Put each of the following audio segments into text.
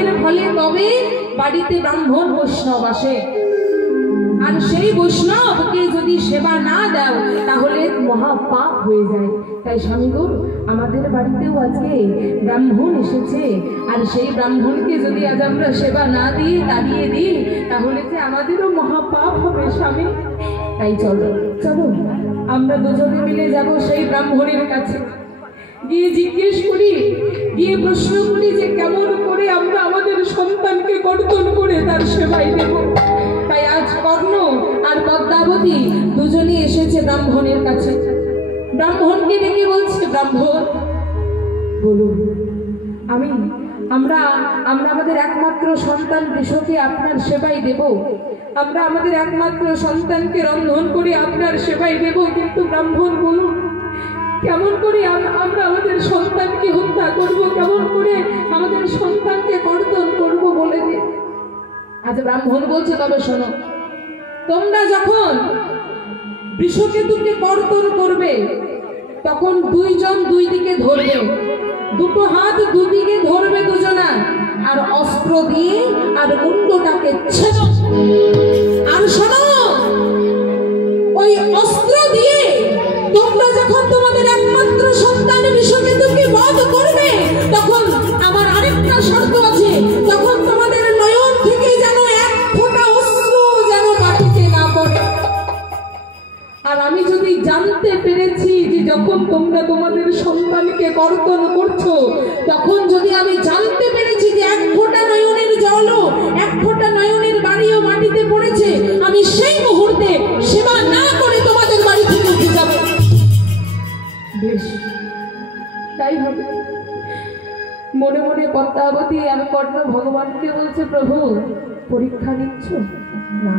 এর ফলে তবে বাড়িতে ব্রাহ্মণ বৈষ্ণব আসে, আর সেই বৈষ্ণবকে যদি সেবা না দাও তাহলে মহা পাপ হয়ে যায়। তাই স্বামীগো, আমাদের বাড়িতেও আজকে ব্রাহ্মণ এসেছে, আর সেই ব্রাহ্মণকে যদি আজ আমরা সেবা না দিয়ে তাড়িয়ে দিই তাহলে যে আমাদেরও মহা পাপ হবে স্বামী। তাই চলো চলো আমরা দুজনে মিলে যাব সেই ব্রাহ্মণের কাছে, গিয়ে জিজ্ঞেস করি, গিয়ে প্রশ্ন করি যে কেমন করে আমরা আমাদের সন্তানকে কর্তন করে তার সেবায় দেব। তাই আজ কর্ণ আর পদ্মাবতী দুজনেই এসেছে ব্রাহ্মণের কাছে। ব্রাহ্মণকে ডেকে বলছে, ব্রাহ্মণ বলুন, আমরা আমাদের একমাত্র সন্তান বৃষকে আপনার সেবায় দেব, আমরা আমাদের একমাত্র সন্তানকে রন্ধন করে আপনার সেবায় দেব, কিন্তু ব্রাহ্মণ বলুন কেমন করে আমরা আমাদের সন্তানকে হত্যা করব, কেমন করে আমাদের সন্তানকে কর্তন করব বলে দিন। আজ ব্রাহ্মণ বলছে, তবে শোনো, তোমরা যখন বৃষকেতুকে কর্তন করবে তখন দুইজন দুই দিকে ধরবে, দুটো হাত দুদিকে ধরবে দুজনা, আর অস্ত্র দিয়ে আর মুন্ডটাকে ছেদ। আর শোনো, ওই অস্ত্র দিয়ে তোমরা যখন তোমাদের একমাত্র সন্তান বৃষকেতুকে বধ করবে তখন আমার আরেকটা শর্ত আছে, তখন তোমাদের নয়ন থেকে যেন এক ফোঁটা অশ্রু যেন মাটিতে না পড়ে। আর আমি যদি জানতে পেরেছি যে যখন তোমরা তোমাদের সন্তানকে কর্তন করছো, তখন যদি আমি জানতে পেরেছি যে এক ফোঁটা নয়নের জলও, এক ফোঁটা নয়নের বাড়িও মাটিতে পড়েছে, আমি সেই মুহূর্তে সেবা না করে তোমাদের বাড়ি থেকে উঠে যাব। বেশ, তাই হবে। মনে মনে পদ্মাবতী আর কর্ণ ভগবানকে বলছে, প্রভু পরীক্ষা নিচ্ছ? না।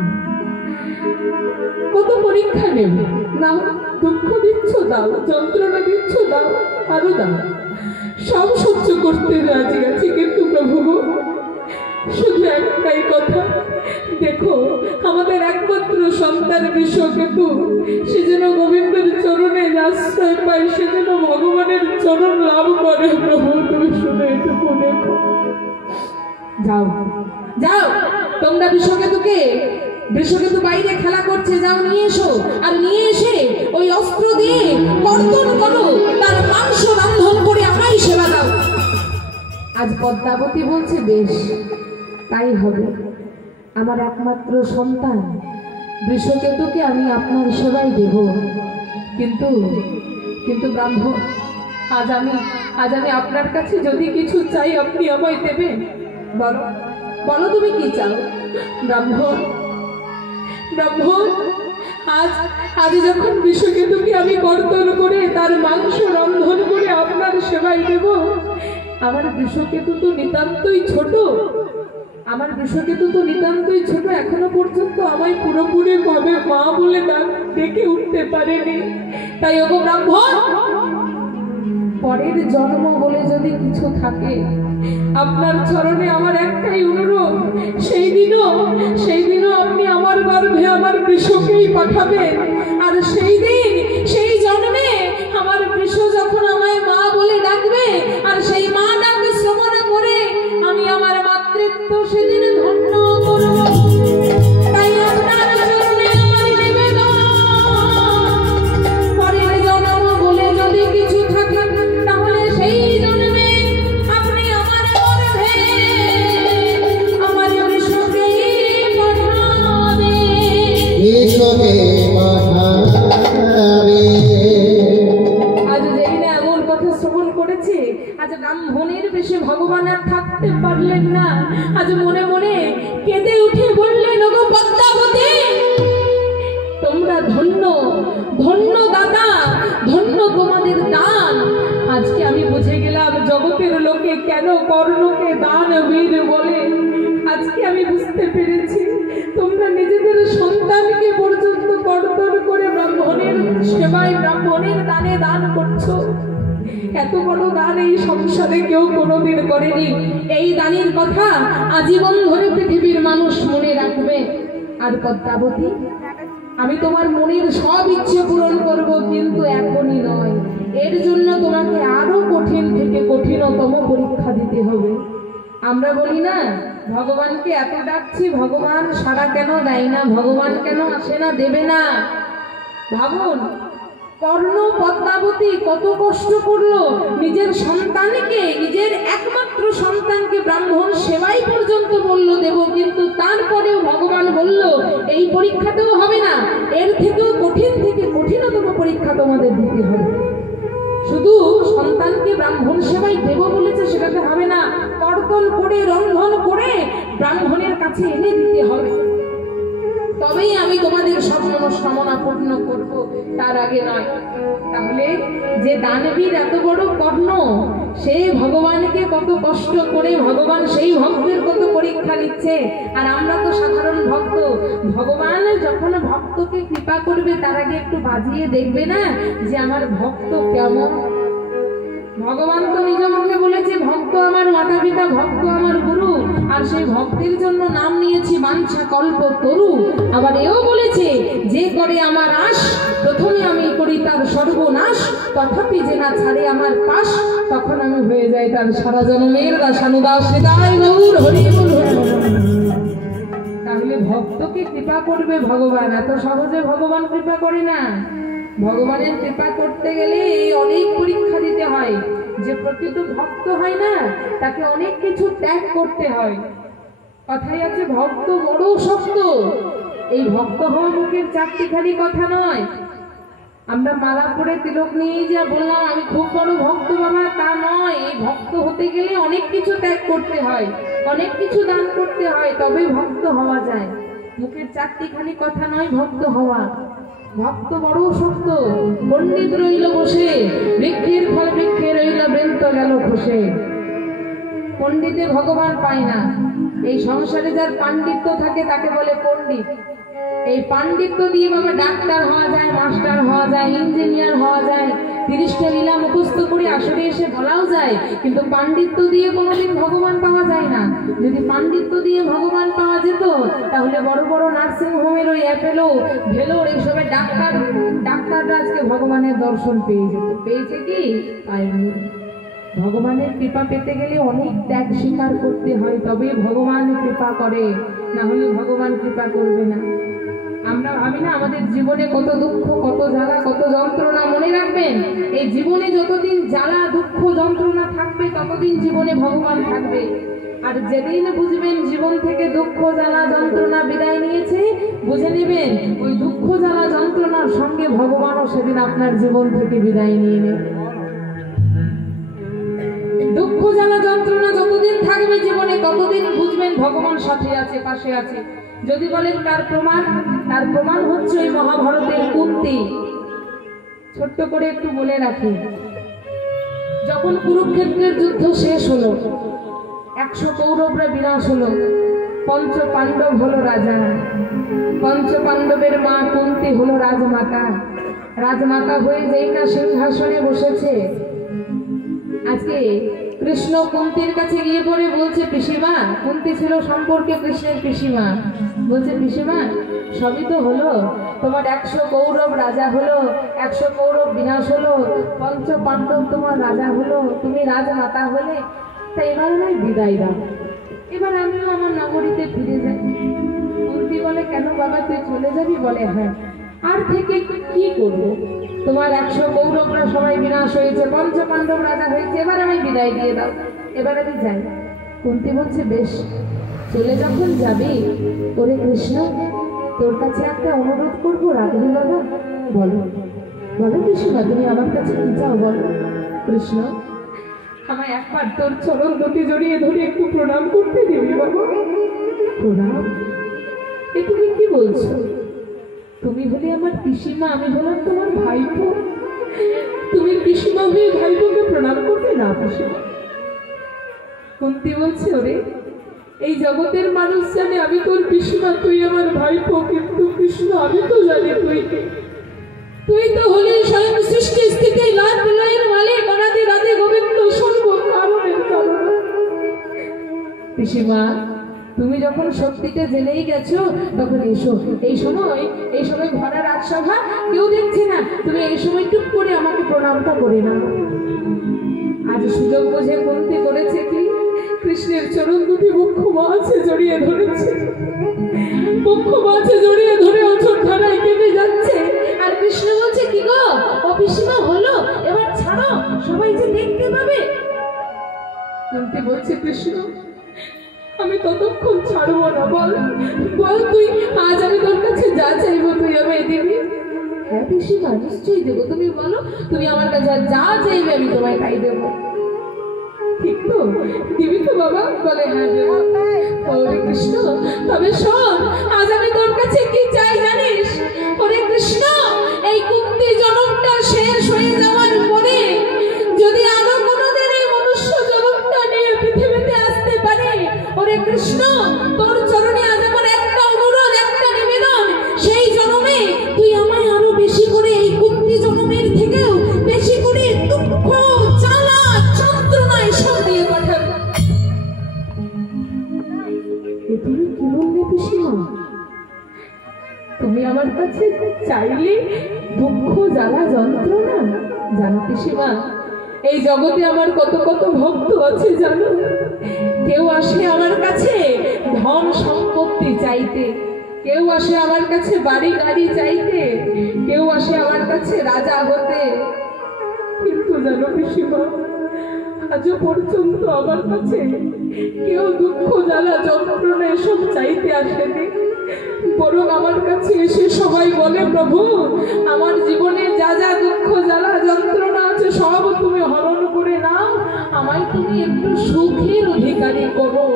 কত পরীক্ষা নেব? না। দুঃখ দিচ্ছ দাও, যন্ত্রণা দিচ্ছ দাও, আরো দাও, সব সহ্য করতে রাজি আছি, কিন্তু প্রভু শুধু একটাই কথা, দেখো আমাদের একমাত্র সন্তান বৃষকেতু, সে যেন গোবিন্দের চরণে আশ্রয় পায়, সে যেন ভগবানের চরণ লাভ করে। প্রভু তুমি শুনে এটুকু দেখো। যাও যাও, তোমরা বৃষকেতু বাইরে খেলা করছে, যাও নিয়ে এসো, আর নিয়ে এসে ওই অস্ত্র দিয়ে কর্তন করো, তার মাংস রন্ধন করে আমায় সেবা দাও। আজ পদ্মাবতী বলছে, বেশ তাই হবে, আমার একমাত্র সন্তান বৃষকেতুকে আমি আপনার সেবায় দেব, কিন্তু ব্রাহ্মণ আজ আমি আপনার কাছে যদি কিছু চাই আপনি আমায় দেবেন? বলো বলো তুমি কি চাও? ব্রাহ্মণ আজ যখন বৃষকেতুকে আমি কর্তন করে তার মাংস রন্ধন করে আপনার সেবায় দেব, আমার বৃষকেতু তো নিতান্তই ছোট, এখনো পর্যন্ত আমায় পুরোপুরি ভাবে মা বলে ডেকে উঠতে পারেনি। তাই ওগো ব্রাহ্মণ, পরের জন্ম বলে যদি কিছু থাকে, আপনার চরণে আমার একটাই অনুরোধ, সেই দিনও আপনি আমার গর্ভে আমার বৃষকেই পাঠাবেন, আর সেই জন্মে আমার বৃষ যখন আমায় মা বলে ডাকবে, আর সেই মা ডাক শ্রবণ করে আমি আমার মাতৃত্ব সেদিন ধন্য করব। তাই আপনার চরণে আমার নিবেদন, পরের জন্ম বলে যদি কিছু থাকে তাহলে সেই জন্মে আপনি আমার গর্ভে আমার বৃষকেই পাঠাবে। আজ যেই না এমন কথা শ্রবণ করেছে, আজ ব্রাহ্মণের বেশে ভগবান আর থাকতে পারলেন না, আজ মনে মনে কেঁদে উঠে বললেন, ওগো পদ্মাবতী, তোমরা ধন্য ধন্য দাতা, ধন্য তোমাদের দান। আজকে আমি বুঝে গেলাম জগতের লোকে কেন কর্ণকে দান বীর বলে। আজকে আমি বুঝতে পেরেছি তোমরা নিজেদের সন্তানকে পর্যন্ত কর্তন করে ব্রাহ্মণের সেবায়, ব্রাহ্মণের দানে দান করছো। এত বড় দান এই সংসারে কেউ কোনোদিন করেনি। এই দানের কথা আজীবন ধরে পৃথিবীর মানুষ মনে রাখবে। আর পদ্মাবতী, আমি তোমার মনের সব ইচ্ছে পূরণ করব, কিন্তু এখনই নয়, এর জন্য তোমাকে আরো কঠিন থেকে কঠিনতম পরীক্ষা দিতে হবে। আমরা বলি না ভগবানকে এত ডাকছি, ভগবান সাড়া কেন দেয় না, ভগবান কেন আসে না, দেবে না। ভাবুন, কর্ণ পদ্মাবতী কত কষ্ট করলো, নিজের সন্তানকে, নিজের একমাত্র সন্তানকে ব্রাহ্মণ সেবাই পর্যন্ত বলল দেব, কিন্তু তারপরেও ভগবান বলল এই পরীক্ষাতেও হবে না, এর থেকেও কঠিন থেকে কঠিনতম পরীক্ষা তোমাদের দিতে হবে। শুধু সন্তানকে ব্রাহ্মণ সেবাই দেব বলেছে, সেটাতে হবে না, কর্তন করে রন্ধন করে ব্রাহ্মণের কাছে এনে দিতে হবে, তবেই আমি তোমাদের সব মনস্কামনা পূর্ণ করব, তার আগে নয়। তাহলে যে দানবীর এত বড় কর্ণ, সে ভগবানকে কত কষ্ট করে, ভগবান সেই ভক্তের কত পরীক্ষা নিচ্ছে, আর আমরা তো সাধারণ ভক্ত। ভগবান যখন ভক্তকে কৃপা করবে তার আগে একটু বাজিয়ে দেখবে না যে আমার ভক্ত কেমন। ভগবান তো নিজ মুখে বলেছে ভক্ত আমার মাতা পিতা, ভক্ত আমার গুরু, আর সেই ভক্তের জন্য নাম নিয়েছি বাঞ্ছা কল্প তরু। আবার এও বলেছে যে করে আমার আশ, প্রথমে আমি করি তার সর্বনাশ, তথাপি যে না ছাড়ে আমার পাশ, তখন আমি হয়ে যাই তার সারা জন্মের দাসানুদাস। তাহলে ভক্তকে কৃপা করবে ভগবান, এত সহজে ভগবান কৃপা করে না। ভগবানের কৃপা করতে গেলে অনেক পরীক্ষা দিতে হয়। যে প্রকৃত ভক্ত হয় না, তাকে অনেক কিছু ত্যাগ করতে হয়। কথাই আছে ভক্ত বড় শক্ত। এই ভক্ত হওয়া মুখের চারটিখানি কথা নয়। আমরা মালা পরে তিলক নিয়ে যা বললাম আমি খুব বড় ভক্ত বাবা, তা নয়। এই ভক্ত হতে গেলে অনেক কিছু ত্যাগ করতে হয়, অনেক কিছু দান করতে হয়, তবে ভক্ত হওয়া যায়। মুখের চারটিখানি কথা নয় ভক্ত হওয়া। ভক্ত বড় শক্ত। পণ্ডিত রইল বসে, বৃক্ষের ফল বৃক্ষে রইল, বৃন্ত গেল খসে। পণ্ডিতে ভগবান পায় না। এই সংসারে যার পাণ্ডিত্য থাকে তাকে বলে পণ্ডিত। এই পাণ্ডিত্য দিয়ে বাবা ডাক্তার হওয়া যায়, মাস্টার হওয়া যায়, ইঞ্জিনিয়ার হওয়া যায়, 30টা লীলা মুখস্থ করে আসরে এসে বলাও যায়, কিন্তু পাণ্ডিত্য দিয়ে কোনোদিন ভগবান পাওয়া যায় না। যদি পাণ্ডিত্য দিয়ে ভগবান পাওয়া যেত তাহলে বড় বড় নার্সিং হোমের ওই অ্যাপেলো, ভেলোর এইসবের ডাক্তাররা আজকে ভগবানের দর্শন পেয়ে যেত। পেয়েছে কি? পায়নি। ভগবানের কৃপা পেতে গেলে অনেক ত্যাগ স্বীকার করতে হয়, তবে ভগবান কৃপা করে, না হলে ভগবান কৃপা করবে না। আমরা ভাবি না আমাদের জীবনে কত দুঃখ, কত জ্বালা, কত যন্ত্রণা। মনে রাখবেন, এই জীবনে যতদিন জ্বালা দুঃখ যন্ত্রণা থাকবে ততদিন জীবনে ভগবান থাকবে। আর যেদিন বুঝবেন জীবন থেকে দুঃখ জ্বালা যন্ত্রণা বিদায় নিয়েছে, বুঝে নেবেন ওই দুঃখ জ্বালা যন্ত্রণার সঙ্গে ভগবানও সেদিন আপনার জীবন থেকে বিদায় নিয়ে নেবে। দুঃখ জ্বালা যন্ত্রণা যতদিন থাকবে জীবনে ততদিন বুঝবেন ভগবান সাথে আছে, পাশে আছে। যদি বলেন তার প্রমাণ, তার প্রমাণ হচ্ছে ওই মহাভারতের কুন্তি। ছোট্ট করে একটু বলে রাখি, যখন কুরুক্ষেত্রের যুদ্ধ শেষ হলো, 100 কৌরবরা বিনাশ হলো, পঞ্চ পাণ্ডব হলো রাজা। পঞ্চ পাণ্ডবের মা কুন্তি হলো রাজমাতা। রাজমাতা হয়ে যেই না সিংহাসনে বসেছে, আজকে কৃষ্ণ কুন্তির কাছে গিয়ে পড়ে বলছে পিসিমা, কুন্তি ছিল সম্পর্কে কৃষ্ণের পিসিমা, বলছে পিসিমা সবই তো হলো, তোমার 100 কৌরব রাজা হলো, 100 কৌরব বিনাশ হলো, পঞ্চ পাণ্ডব তোমার রাজা হলো, তুমি রাজমাতা হলে, তাই এবার নয় বিদায় দাও, এবার আমিও আমার নগরীতে ফিরে যাই। কুন্তি বলে কেন বাবা তুই চলে যাবি? বলে হ্যাঁ, আর থেকে কি করবো, তোমার 100 কৌরবরা সবাই বিনাশ হয়েছে, পঞ্চ পাণ্ডব রাজা হয়েছে, এবার আমি বিদায় দিয়ে দাও, এবার আমি যাই। কুন্তি বলছে বেশ, চলে যখন যাবি, ওরে কৃষ্ণ তোর কাছে একটা অনুরোধ করবো, রাখবি বাবা? বলো। বলো কৃষ্ণ তুমি আমার কাছে কি চাও বলো? কৃষ্ণ আমায় একবার তোর চরণ দুটি জড়িয়ে ধরে একটু প্রণাম করতে দিবি বাবা? প্রণাম? এ তুমি কি বলছো? তুমি হলে আমার পিসিমা, আমি হলাম তোমার ভাইপো, তুমি পিসিমা হয়ে ভাইপোকে প্রণাম করবে না? পিসিমা কুন্তি বলছে ওরে এই জগতের মানুষ জানে আমি তোর পিসিমা, তুই আমার ভাইপো, কিন্তু কৃষ্ণ আমি তো জানি তুই কে। তুই তো হলি স্বয়ং সৃষ্টি স্থিতি লাল বিলয়ের মালিক, অনাদি রাধে গোবিন্দ সর্ব কারণের কারণ। পিসিমা তুমি যখন সত্যিটা জেনেই গেছো তখন এসো, এই সময় ঘরের রাজসভা কেউ দেখছে না, তুমি এই সময় টুক করে আমাকে প্রণামটা করে নাও। আজ সুযোগ বুঝে কুন্তি করেছে কি, কৃষ্ণের চরণ দুটি মুখ্য মাঝে জড়িয়ে ধরেছে, মুখ্য মাঝে জড়িয়ে ধরে অচর ধারায় কেঁদে যাচ্ছে। আর কৃষ্ণ বলছে, কি গো অপিসীমা হলো, এবার ছাড়ো, সবাই যে দেখতে পাবে। কুন্তি বলছে, কৃষ্ণ আমি ততক্ষণ ছাড়বো না, বল বল তুই আজ আমি তোর কাছে যা চাইবো তুই আমায় দিবি? হ্যাঁ পিসিমা, নিশ্চয়ই দেবো, তুমি বলো, তুমি আমার কাছে যা চাইবে আমি তোমায় তাই দেবো। ঠিক তো, দিবি তো বাবা? বলে হ্যাঁ দেবো। ওরে কৃষ্ণ, তবে শোন, আজ আমি তোর কাছে কি চাই জানিস? ওরে কৃষ্ণ, এই কুন্তি জনমটা শেষ হয়ে যাওয়ার পরে যদি আরো কোনোদিন এই মনুষ্য জনমটা নিয়ে পৃথিবীতে আসতে পারে, ওরে কৃষ্ণ তোর চরণে আজ আমার একটা অনুরোধ, একটা নিবেদন, সেই জনমে তুই আমায় আরো বেশি করে এই কুন্তি জনমের থেকেও বেশি করে দুঃখ, জ্বালা, যন্ত্রণা এসব দিয়ে পাঠাবে। তুমি কি বললে পিসিমা? তুমি আমার কাছে চাইলে দুঃখ, জ্বালা, যন্ত্রণা? জানো পিসিমা, এই জগতে আমার কত কত ভক্ত আছে জানো? কেউ আসে আমার কাছে ধন সম্পত্তি চাইতে, কেউ আসে আমার কাছে বাড়ি গাড়ি চাইতে, কেউ আসে আমার কাছে রাজা হতে, কিন্তু জানো পিসিমা, আজও পর্যন্ত আমার কাছে কেউ দুঃখ, জ্বালা, যন্ত্রণা এসব চাইতে আসেনি। বরং আমার কাছে এসে সবাই বলে, প্রভু আমার জীবনে যা যা দুঃখ, জ্বালা, যন্ত্রণা আছে সব তুমি হরণ করে নাও, আমায় তুমি একটু সুখের অধিকারী করো,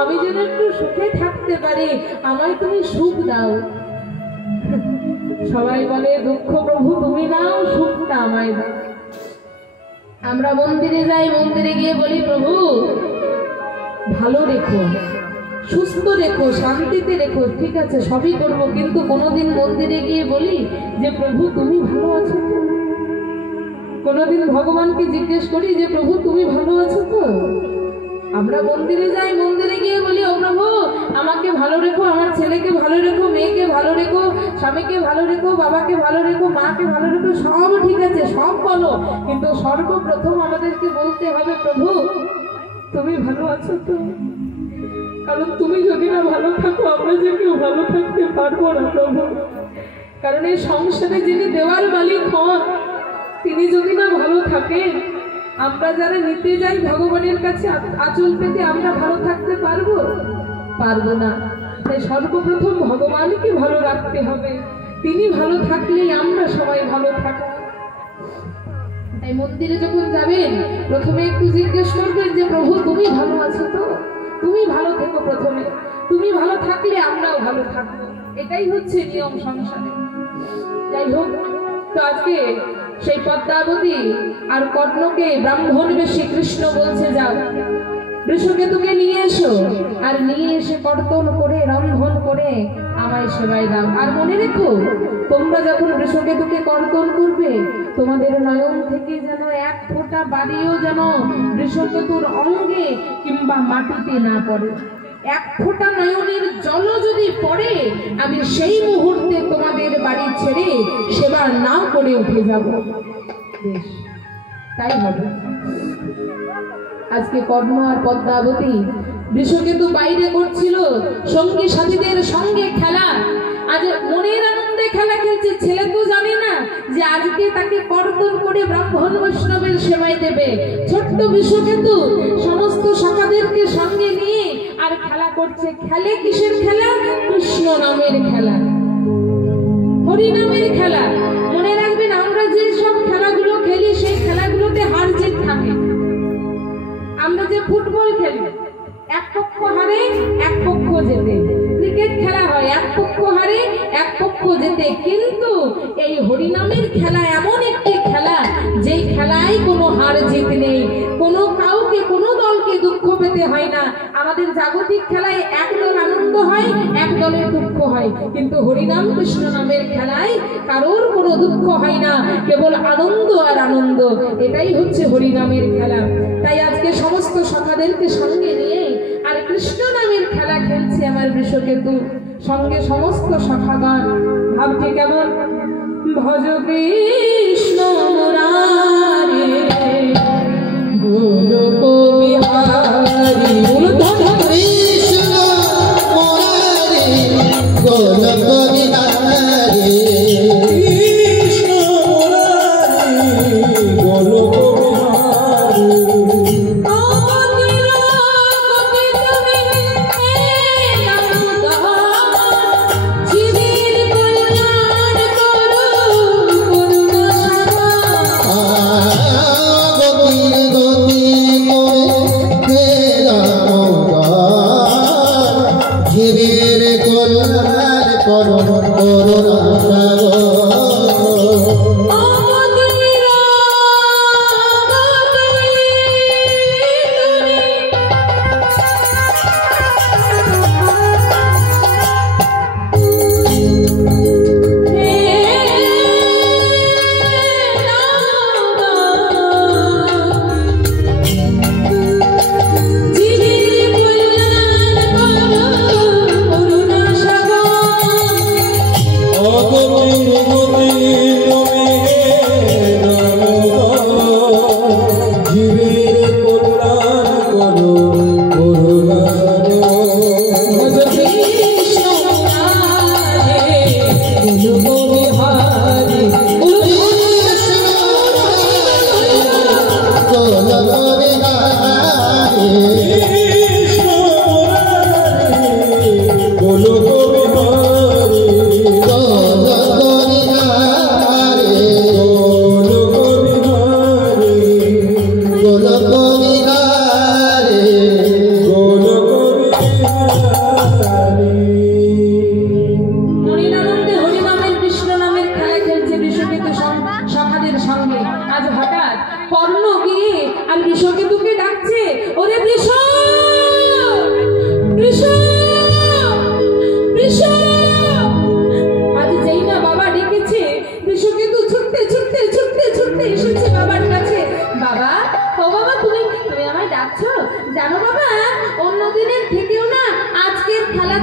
আমি যেন একটু সুখে থাকতে পারি, আমায় তুমি সুখ দাও। সবাই বলে, দুঃখ প্রভু তুমি নাও, সুখটা আমায় দাও। আমরা মন্দিরে যাই, মন্দিরে গিয়ে বলি, প্রভু ভালো রেখো, সুস্থ রেখো, শান্তিতে রেখো, ঠিক আছে সবই করবো, কিন্তু কোনোদিন মন্দিরে গিয়ে বলি যে প্রভু তুমি ভালো আছো তো? কোনোদিন ভগবানকে জিজ্ঞেস করি যে প্রভু তুমি ভালো আছো তো? আমরা মন্দিরে যাই, মন্দিরে গিয়ে বলি, ও প্রভু আমাকে ভালো রেখো, আমার ছেলেকে ভালো রেখো, মেয়েকে ভালো রেখো, স্বামীকে ভালো রেখো, বাবাকে ভালো রেখো, মাকে ভালো রেখো, সব ঠিক আছে, সব বলো, কিন্তু সর্বপ্রথম আমাদেরকে বলতে হবে প্রভু তুমি ভালো আছো তো? কারণ তুমি যদি না ভালো থাকো আমরা যে কেউ ভালো থাকতে পারবো না প্রভু। কারণ এই সংসারে যিনি দেওয়ার মালিক হন তিনি যদি না ভালো থাকেন, আমরা যারা নিতে যাই ভগবানের কাছে আঁচল পেতে, আমরা ভালো থাকতে পারবো? পারবো না। তাই সর্বপ্রথম ভগবানকে ভালো রাখতে হবে, তিনি ভালো থাকলেই আমরা সবাই ভালো থাকবো। তাই মন্দিরে যখন যাবেন প্রথমে একটু জিজ্ঞেস করবেন যে প্রভু তুমি ভালো আছো তো? তুমি ভালো থেকো প্রথমে, তুমি ভালো থাকলে আমরাও ভালো থাকবো, এটাই হচ্ছে নিয়ম সংসারে। যাই হোক, তো আজকে সেই পদ্মাবতী আর কর্ণকে ব্রাহ্মণ বেশে কৃষ্ণ বলছে, যাও বৃষকেতুকে নিয়ে এসো, আর নিয়ে এসে কর্তন করে রন্ধন করে আমায় সেবায় দাও। আর মনে রেখো, তোমরা যখন বৃষকেতুকে কর্তন করবে তোমাদের নয়ন থেকে যেন এক ফোঁটা বাড়িও যেন বৃষকেতুর অঙ্গে কিংবা মাটিতে না পড়ে। এক ফোঁটা নয়নের জল যদি পড়ে আমি সেই মুহূর্তে তোমাদের বাড়ি ছেড়ে সেবা না করে উঠে যাব। বেশ, তাই হবে। আজকে কর্ণ আর পদ্মাবতী বৃষকেতু বাইরে করছিল সঙ্গী সাথীদের সঙ্গে খেলা, আজ মনের আনন্দে খেলা খেলছে। ছেলে তো জানে না যে আজকে তাকে কর্তন করে ব্রাহ্মণ বৈষ্ণবের সেবায় দেবে। ছোট্ট বৃষকেতু সমস্ত সখাদেরকে সঙ্গে নিয়ে আর খেলা করছে। খেলে কিসের খেলা? কৃষ্ণ নামের খেলা, হরি নামের খেলা। মনে রাখবেন, আমরা যে সব খেলাগুলো খেলি সেই খেলাগুলোতে হার জিত থাকে। আমরা যে ফুটবল খেলি এক পক্ষ হারে এক পক্ষ জেতে, ক্রিকেট খেলা হয় এক পক্ষ হারে এক পক্ষ জেতে, কিন্তু এই হরিনামের খেলা এমন একটি খেলা যেই খেলায় কোনো হার জিত নেই, কোনো কাউকে কোনো দলকে দুঃখ পেতে হয় না। আমাদের জাগতিক খেলায় এক দল আনন্দ হয়, এক দলের দুঃখ হয়, কিন্তু হরিনাম কৃষ্ণ নামের খেলায় কারোর কোনো দুঃখ হয় না, কেবল আনন্দ আর আনন্দ। এটাই হচ্ছে হরিনামের খেলা। তাই আজকে সমস্ত সখাদেরকে সঙ্গে নিয়ে আর কৃষ্ণ নামের খেলা খেলছে আমার বৃষকেতু, সঙ্গে সমস্ত সখাগণ। ভাবছি কেমন? ভজ কৃষ্ণ মুরারে গোলোক বিহারী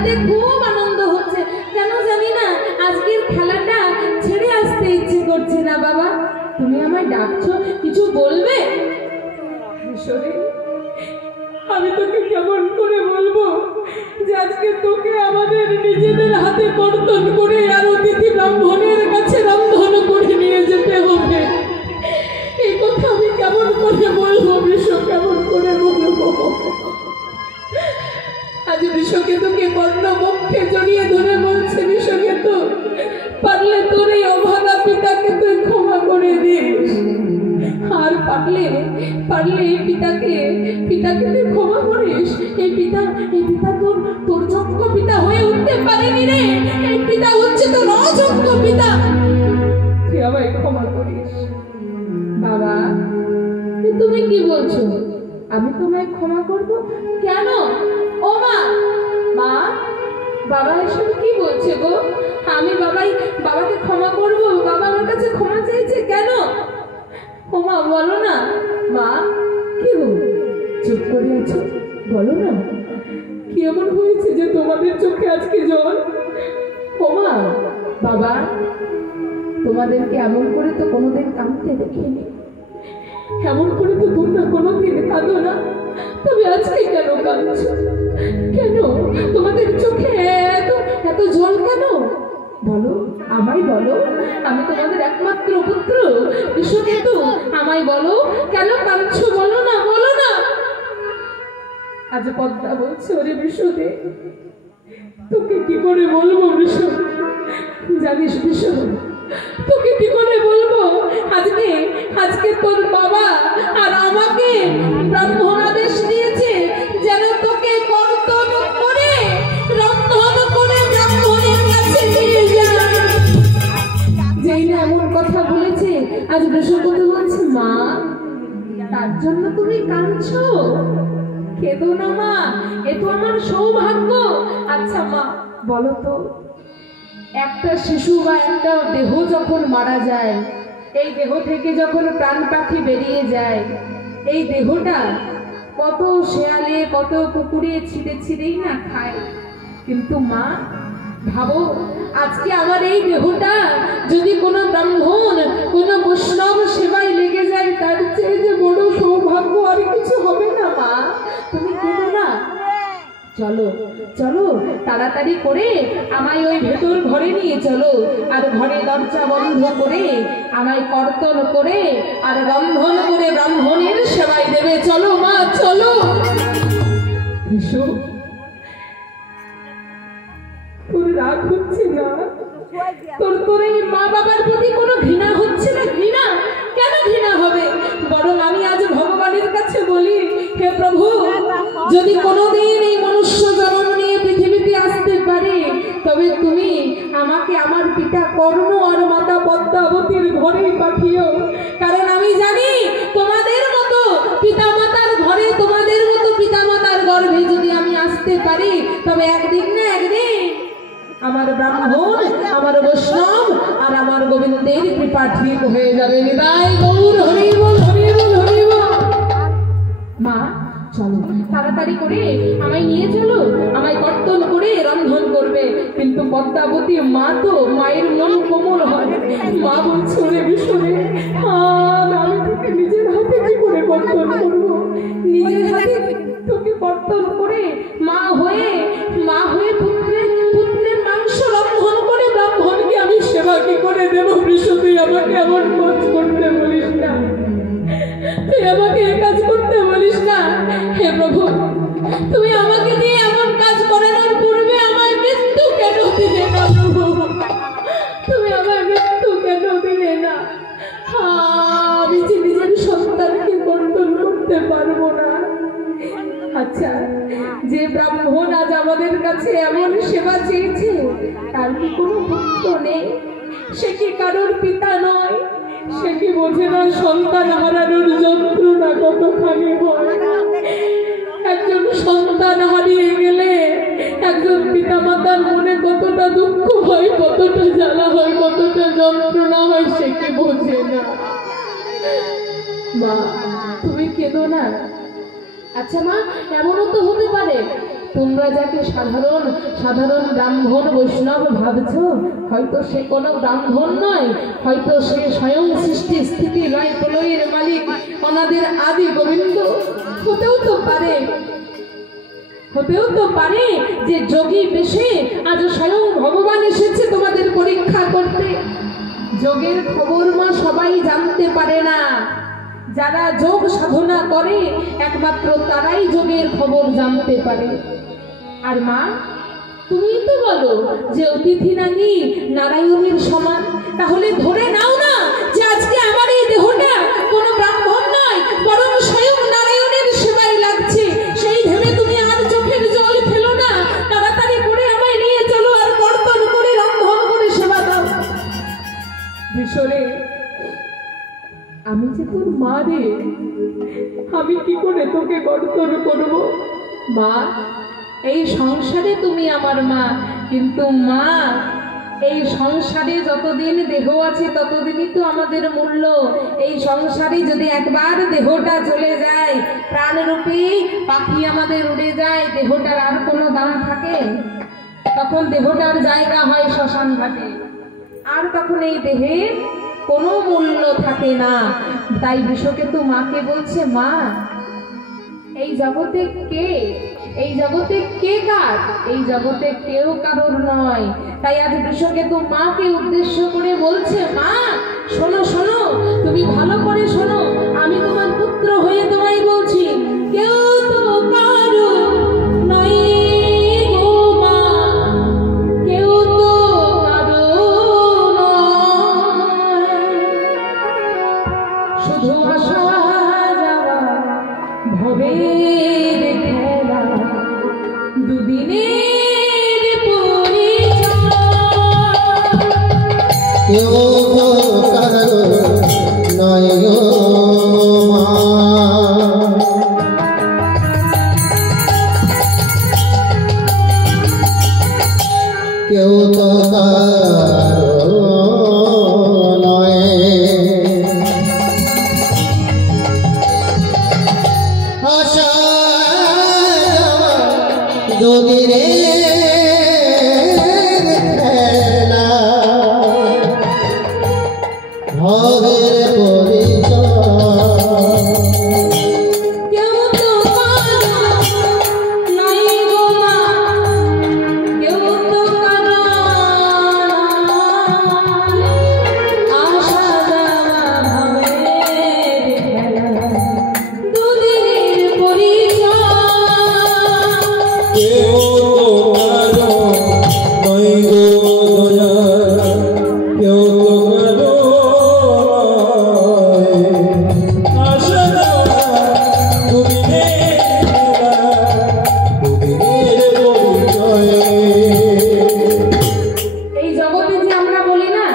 খেলাতে খুব আনন্দ হচ্ছে, কেন জানি না আজকের খেলাটা ছেড়ে আসতে ইচ্ছে করছে না। বাবা, তুমি আমায় ডাকছো, কিছু বলবে? আমি তোকে কেমন করে বলবো যে আজকে তোকে আমাদের নিজেদের হাতে কর্তন করে আর অতিথি ব্রাহ্মণের কাছে রন্ধন করে নিয়ে যেতে হবে। এই কথা আমি কেমন করে বলবো বিশ্ব, কেমন করে বলবো? আজ বিশ্বকে তোকে কর্ণ বক্ষে জড়িয়ে ধরে বলছে, বিশ্বকে তো পারলে তোর এই অভাগা পিতাকে তুই ক্ষমা করে দিস, আর পারলে এই পিতাকে তুই ক্ষমা করিস। এই পিতা তোর যোগ্য পিতা হয়ে উঠতে পারেনি রে, এই পিতা হচ্ছে তোর অযোগ্য পিতা, তুই আমায় ক্ষমা করিস। বাবা, তুমি কি বলছো? আমি তোমায় ক্ষমা করব কেন? ও মা, মা, বাবা এসব কি বলছে গো? আমি বাবাকে ক্ষমা করব? বাবা আমার কাছে ক্ষমা চাইছে কেন? ও মা, বলো না। মা, কি গো চুপ করে আছো? বলো না, কি এমন হয়েছে যে তোমাদের চোখে আজকে জল? ও মা, বাবা, তোমাদেরকে এমন করে তো কোনোদিন কাঁদতে দেখিনি, এমন করে তো তোমরা কোনোদিন কাঁদো না, তবে আজকে কেন কাঁদছো? কেন তোমাদের চোখে এত জল কেন? বলো, আমায় বলো, আমি তোমাদের একমাত্র পুত্র বিশ্বকেতু, আমায় বলো কেন কাঁদছো? বলো না, বলো না। আজ পদ্মা বলছে, ওরে বিশ্বদে, তোকে কি করে বলবো বিশ্ব? জানিস বিশ্ব, তোকে কি করে বলবো? আজকে তোর বাবা আর আমাকে ব্রাহ্মণ আদেশ দিয়েছে যেন তোকে কর্তন করে রন্ধন করে ব্রাহ্মণের কাছে নিয়ে যায়। যেই না এমন কথা বলেছে, আজ বৃষপতি বলছে, মা, তার জন্য তুমি কাঁদছো? কেঁদো না মা, এ তো আমার সৌভাগ্য। আচ্ছা মা, বলো তো, একটা শিশু বা একটা দেহ যখন মারা যায়, এই দেহ থেকে যখন প্রাণ পাখি বেরিয়ে যায়, এই দেহটা কত শেয়ালে কত কুকুরে ছিঁড়েই না খায়, কিন্তু মা ভাবো, আজকে আমার এই দেহটা যদি কোনো ব্রাহ্মণ কোনো বৈষ্ণব সেবায় লেগে যায়, তার চেয়ে যে বড় সৌভাগ্য আর কিছু হবে না। মা, তুমি কেঁদো না, চলো চলো, তাড়াতাড়ি করে আমায় ওই ভেতর ঘরে নিয়ে চলো, আর ঘরে দরজা বন্ধ করে আমায় কর্তন করে আর রন্ধন করে ব্রাহ্মণের সেবায় দেবে। চলো মা, চলো। তোর রাগ হচ্ছে না? তোর এই মা বাবার প্রতি কোনো ঘৃণা হচ্ছে না? ঘৃণা কেন ঘৃণা হবে? বরং আমি আজ ভগবানের কাছে বলি, হে প্রভু, যদি কোনোদিন এই মনুষ্য জন্ম নিয়ে পৃথিবীতে আসতে পারে, তবে তুমি আমাকে আমার পিতা কর্ণ আর মাতা পদ্মাবতীর ঘরেই পাঠিও। কারণ আমি জানি তোমাদের মতো পিতামাতার ঘরে, তোমাদের মতো পিতামাতার গর্ভে যদি আমি আসতে পারি, তবে একদিন না একদিন আমার ব্রাহ্মণ, আমার বৈষ্ণব আর আমার গোবিন্দের কৃপা ঠিক হয়ে যাবে। নিতাই গৌর হরি বল, হরি বল, হরি বল। মা, চলো, তাড়াতাড়ি করে আমায় নিয়ে চলো, আমায় কর্তন করে রন্ধন করবে। কিন্তু পদ্মাবতী মা তো, মায়ের মন কোমল হয়। মা বলছে, ওরে বিশ্বরে, আমি তোকে নিজের হাতে কি করে কর্তন করবো? নিজের হাতে তোকে কর্তন করে মা হয়ে পুত্রের মাংস রন্ধন করে ব্রাহ্মণকে আমি সেবা কি করে দেবো? বিশ্ব, তুই আমাকে এমন কাজ করতে বলিস না, তুই আমাকে এই কাজ করতে বলিস না। হে প্রভু, তুমি আমাকে দিয়ে এমন কাজ করানোর পূর্বে আমায় মৃত্যু কেন দিলে না? প্রভু, তুমি আমায় মৃত্যু কেন দিলে না? আমি যে নিজের সন্তানকে কর্তন করতে পারবো না। আচ্ছা, যে ব্রাহ্মণ আজ আমাদের কাছে এমন সেবা চেয়েছে, তার কি কোনো পুত্র নেই? সে কি কারোর পিতা নয়? সে কি বোঝে না সন্তান হারানোর যন্ত্রণা কতখানি হয়? একজন সন্তান হারিয়ে গেলে একজন পিতামাতার মনে কতটা দুঃখ হয়, কতটা জ্বালা হয়, কতটা যন্ত্রণা হয়, সে কি বোঝে না। মা, তুমি কেঁদো না। আচ্ছা মা, এমনও তো হতে পারে তোমরা যাকে সাধারণ সাধারণ ব্রাহ্মণ বৈষ্ণব ভাবছো, হয়তো সে কোনো ব্রাহ্মণ নয়, হয়তো সে স্বয়ং সৃষ্টি স্থিতি লয় প্রলয়ের মালিক অনাদের আদি গোবিন্দ। হতেও তো পারে যে যোগী বেশে আজ স্বয়ং ভগবান এসেছে তোমাদের পরীক্ষা করতে। যোগের খবর মা সবাই জানতে পারে না, যারা যোগ সাধনা করে একমাত্র তারাই যোগের খবর জানতে পারে। আর মা, তুমি তো বলো যে অতিথি নাকি নারায়ণের সমান, তাহলে ধরে নাও না যে আজকে আমার এই দেহটা কোনো ব্রাহ্মণ নয়, বরং স্বয়ং নারায়ণের সেবায় লাগছে। সেই ভেবে তুমি আর চোখের জল ফেলো না, তাড়াতাড়ি করে আমায় নিয়ে চলো আর কর্তন করে রন্ধন করে সেবা দাও। বিশরে, আমি যে তোর মা রে, আমি কি করে তোকে কর্তন করব? মা, এই সংসারে তুমি আমার মা, কিন্তু মা এই সংসারে যতদিন দেহ আছে ততদিনই তো আমাদের মূল্য। এই সংসারে যদি একবার দেহটা চলে যায়, প্রাণরূপী পাখি আমাদের উড়ে যায়, দেহটার আর কোনো দাম থাকে? তখন দেহটার জায়গা হয় শ্মশান ঘাটে, আর তখন এই দেহের কোনো মূল্য থাকে না। তাই বিশ্বকেতু মাকে বলছে, মা এই জগতে কে, এই জগতে কে কার? এই জগতে কেউ কারোর নয়। তাই আজ বিশ্বকেতু মাকে উদ্দেশ্য করে বলছে, মা শোনো শোনো, তুমি ভালো করে শোনো, আমি তোমার পুত্র হয়ে তোমায় বলছি, কেউ তো কারো নয় গো মা, কেউ তো কারো নয়, শুধু আসা যাওয়া ভবের খেলা, দুদিনের পরিচয়, কেউ তো কারো নয় গো মা, কেউ তো কারো নয়, আশা দুদিনের খেলা, ভবের পরিচয়, কেউ তো কারো নয় গো মা, কেউ তো কারো নয়, আসা যাওয়া ভবের খেলা, দুদিনের পরিচয়, কেউ তো কারো নয় গো দয়া, কেউ তো কারো নয়, আশা যাওয়া দুদিনের খেলা, দুদিনের পরিচয়। এই জগতে যে আমরা বলি না,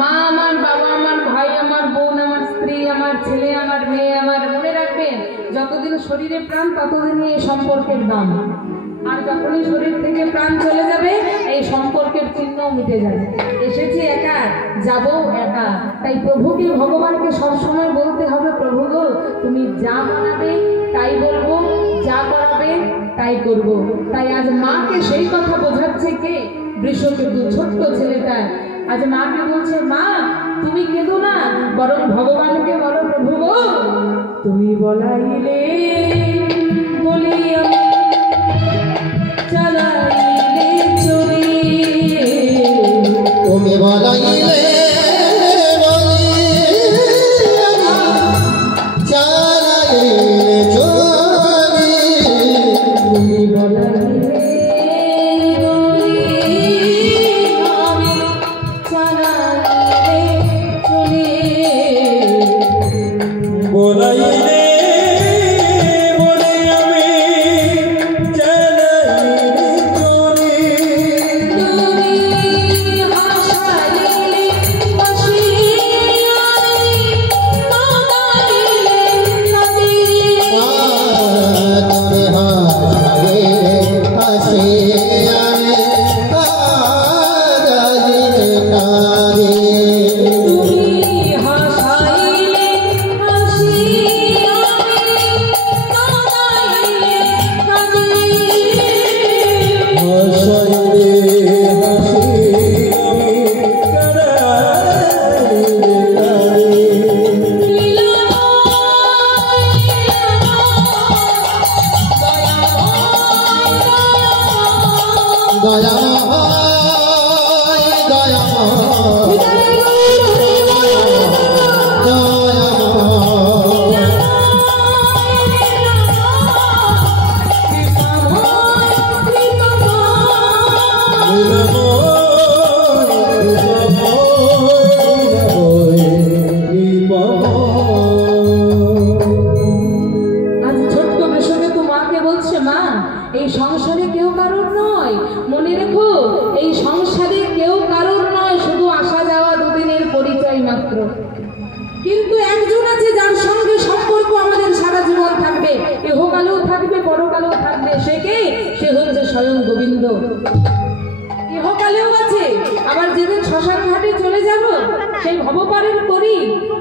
মা আমার, বাবা আমার, ভাই আমার, বোন আমার, স্ত্রী আমার, ছেলে আমার, মেয়ে আমার, মনে রাখবেন যতদিন শরীরে প্রাণ ততদিনই এই সম্পর্কের দাম। আর যখনই শরীর থেকে প্রাণ চলে যাবে এই সম্পর্কের চিহ্ন মিটে যাবে। এসেছি একা, যাবো একা। তাই প্রভুকে, ভগবানকে সবসময় বলতে হবে, প্রভু গো তুমি যা বানাবে তাই বলবো, যা করাবে তাই করব। তাই আজ মাকে সেই কথা বোঝাচ্ছে কে? বৃষকেতু, ছোট্ট ছেলেটা আজ মাকে বলছে, মা তুমি কেঁদো না, বরং ভগবানকে বলো, প্রভু গো তুমি বলাইলে বলি আমি, চালাইলে চলি, তুমি বলাইলে বলি আমি, চালাইলে চলি, তুমি বলাইলে বলি আমি, চালাইলে চলি, বলাইলে বলি আমি, চালাইলে চলি, তুমি হাসাইলে হাসি আমি, কাঁদাইলে কাঁদি, তুমি হাসাইলে হাসি আমি, কাঁদাইলে কাঁদি, তুমি হাসাইলে হাসি আমি, কাঁদাইলে কাঁদি, এই সংসারে কেউ কারোর নয়, মনে রেখো এই সংসারে কেউ কারোর নয়, শুধু আসা যাওয়া দুদিনের পরিচয় মাত্র। কিন্তু একজন আছে যার সঙ্গে সম্পর্ক আমাদের সারা জীবন থাকবে, ইহকালেও থাকবে পরকালেও থাকবে। সে কে? সে হচ্ছে স্বয়ং গোবিন্দ। ইহকালেও আছে, আবার যেদিন শ্মশান ঘাটে চলে যাব সেই ভবপারের তরী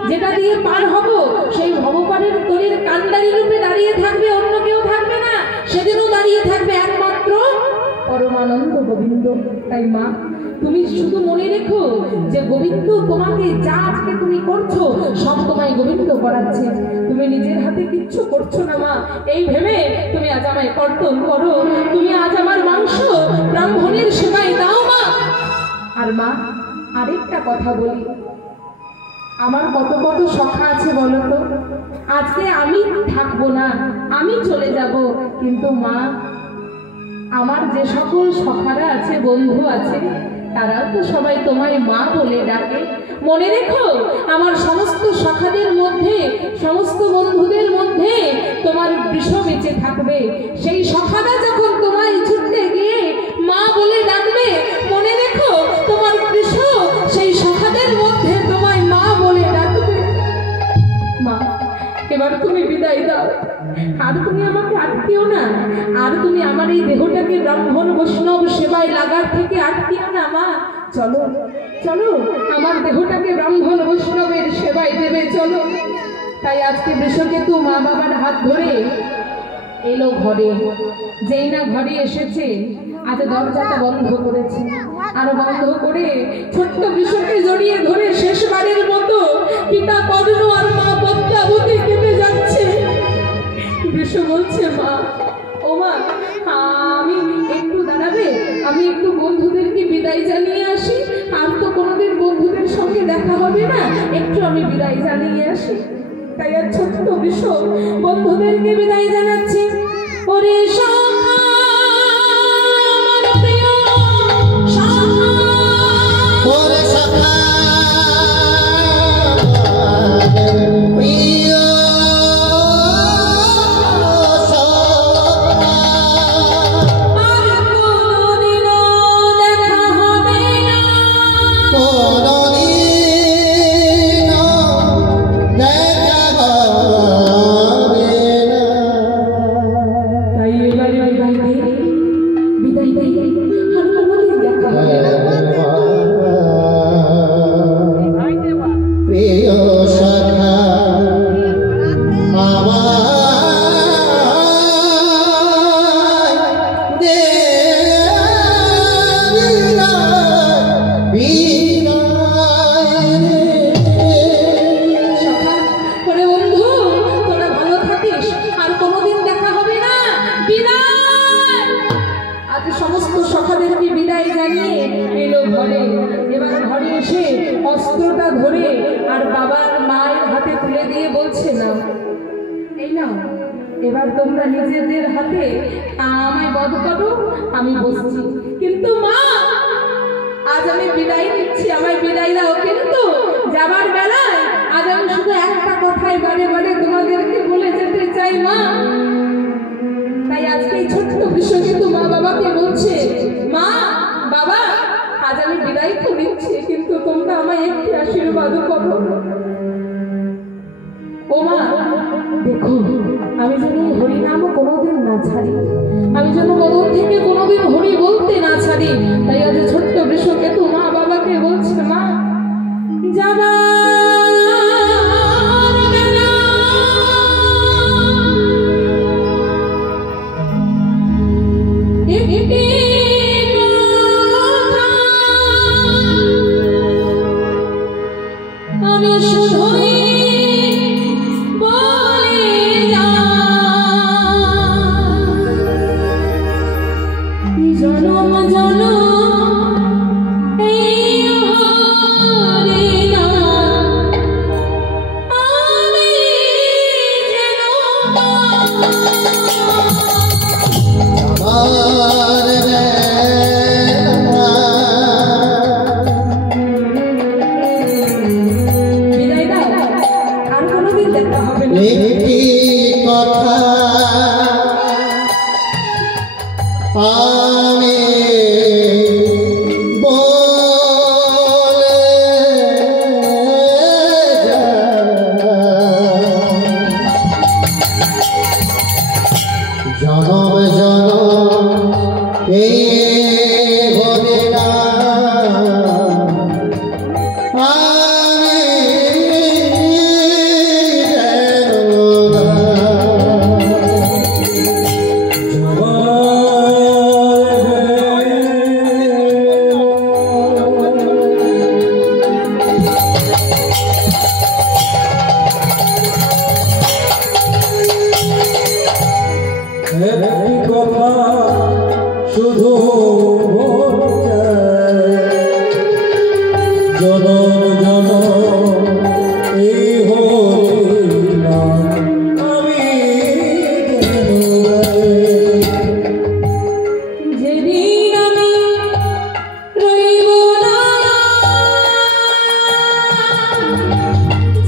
যেটা দিয়ে পার হব, সেই ভবপারের তরীর কান্ডারি রূপে দাঁড়িয়ে থাকবে, অন্য কেউ থাকবে না। সেদিনও দাঁড়িয়ে থাকবে একমাত্র পরমানন্দ গোবিন্দ। তাই মা, তুমি শুধু মনে রেখো যে গোবিন্দ তোমাকে যা আজকে তুমি করছো সব তোমায় গোবিন্দ করাচ্ছে, তুমি নিজের হাতে কিচ্ছু করছো না মা। এই ভেবে তুমি আজ আমায় কর্তন করো, তুমি আজ আমার মাংস ব্রাহ্মণের সেবায় দাও মা। আর মা, আরেকটা কথা বলি, আমার কত কত সখা আছে বলো তো। আজকে আমি থাকবো না, আমি চলে যাব, কিন্তু মা, আমার যে সকল সখারা আছে, বন্ধু আছে, তারাও তো সবাই তোমায় মা বলে ডাকে। মনে রেখো, আমার সমস্ত সখাদের মধ্যে, সমস্ত বন্ধুদের মধ্যে তোমার বৃষ বেঁচে থাকবে। সেই সখারা যখন তোমায় ছুটতে গিয়ে মা বলে ডাকবে, মনে রেখো তোমার বৃষ সেই সখাদের মধ্যে তোমায় মা বলে ডাকবে। মা, এবার তুমি বিদায় দাও, আর তুমি আমাকে আটকিও না, আর তুমি আমার এই দেহটাকে ব্রাহ্মণ বৈষ্ণব সেবায় লাগার থেকে আটকিও না মা। চলো চলো, আমার দেহটাকে ব্রাহ্মণ বৈষ্ণবের সেবায় দেবে, চলো। তাই আজকে বৃষকেতু মা বাবার হাত ধরে এলো ঘরে। যেই না ঘরে এসেছে, আজ দরজাটা বন্ধ করেছে, আর বন্ধ করে ছোট্ট বৃষকে জড়িয়ে ধরে শেষবারের মতো পিতা কর্ণ আর মা পদ্মাবতী কেঁদে যাচ্ছে। বৃষ বলছে, মা, ও মা, আমি একটু দাঁড়াবে, আমি একটু বন্ধুদেরকে বিদায় জানিয়ে আসি, আর তো কোনোদিন বন্ধুদের সঙ্গে দেখা হবে না, একটু আমি বিদায় জানিয়ে আসি। তাই আর ছোট্ট বৃষ বন্ধুদেরকে বিদায় জানাচ্ছে। ওরে সখা, আমার প্রিয় সখা, ওরে সখা প্রিয় সখা, আর কোনোদিনও দেখা হবে না, কোনদিনও দেখা হবে না। তাই এবারে বিদায় দে, আর কোনোদিন দেখা হবে না। প্রিয় সখা আমায় দে সখা, ওরে বন্ধু, তোরা ভালো থাকিস, আর কোনোদিন দেখা হবে না, বিদায়। আজ সমস্ত সখাদেরকে বিদায় জানিয়ে এলো ঘরে। এবার ঘরে এসে অস্ত্রটা ধরে আর বাবার মায়ের হাতে তুলে দিয়ে বলছে, না এই নাও, এবার তোমরা নিজেদের হাতে আমায় বধ করো, আমি বসছি। কিন্তু মা, আজ আমি বিদায় নিচ্ছি, আমায় বিদায় দাও। কিন্তু যাবার বেলায় আজ আমি শুধু একটা কথাই বারে বারে তোমাদেরকে বলে যেতে চাই মা। তাই আজকে এই ছোট্ট বিষয় কিন্তু মা বাবাকে বলছে, মা, বাবা, আজ আমি বিদায় তো নিচ্ছি, কিন্তু তোমরা আমায় একটি আশীর্বাদ করো। ও মা, দেখো, আমি যেন এই হরিনাম কোনোদিন না ছাড়ি, আমি যেন মদন থেকে কোনোদিন হরি বলতে না ছাড়ি। তাই আজ ছোট্ট বৃষকে তো মা বাবাকে বলছে, মা, যাবার বেলা একটি কথা আমি শুধুই বলে যাই, জনম জনম এই হরে না আমি যেন আমার বিদায় দাও, আর কোনোদিন দেখা হবে না। একটি কথা আমি বলে যাই। জনম জনম এই হরে না আমি যেন না। একটি কথা শুধু বলতে জনম জনম এই হরি নাম আমি যেন গাই। যেদিন আমি রইব না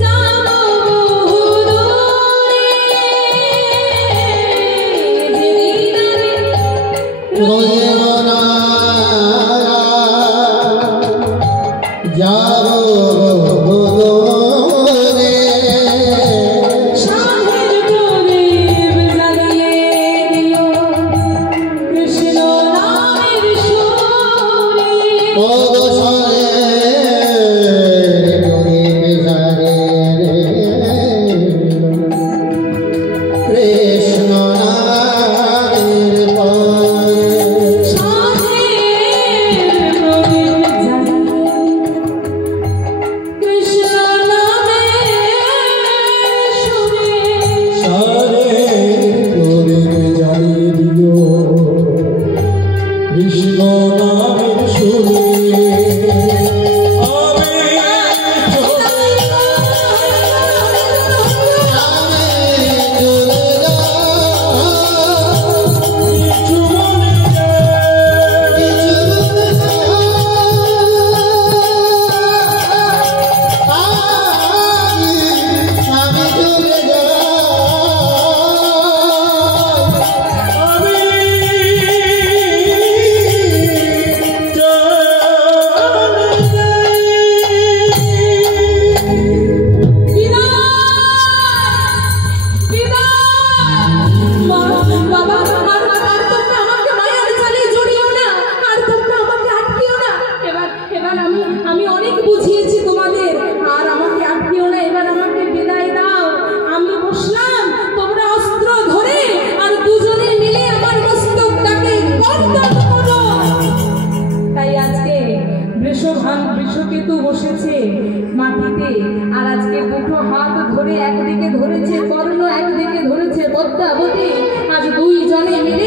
যাব বহুদূরে, যেদিন আমি রইব না যাব দূরে। সাধের প্রদীপ জ্বালিয়ে দিল কৃষ্ণ নামের সুরে। ও গোসালে প্রদীপ জ্বালিয়ে কৃষ্ণ নামের পরে। সাধের প্রদীপ জ্বালিয়ে কৃষ্ণ নামের সুরে। সারে প্রদীপ জ্বালিয়ে দিও কৃষ্ণ নামের সুরে। আমি আমি চলে যাই, কিছু মনে কিছু মনে আমি চলে যাই। আমি আমি অনেক বুঝিয়েছি তোমাদের, আর আমাকে আটকিও না, এবার আমাকে বিদায় দাও। আমি বসলাম, তোমরা অস্ত্র ধরে আর দুজনে মিলে আমার মস্তকটাকে গর্দন করো। তাই আজকে বৃষকেতু বসেছে মাটিতে, আর আজকে দুটো হাত ধরে একদিকে ধরেছে কর্ণ, একদিকে ধরেছে পদ্মাবতী। আজ দুইজনে মিলে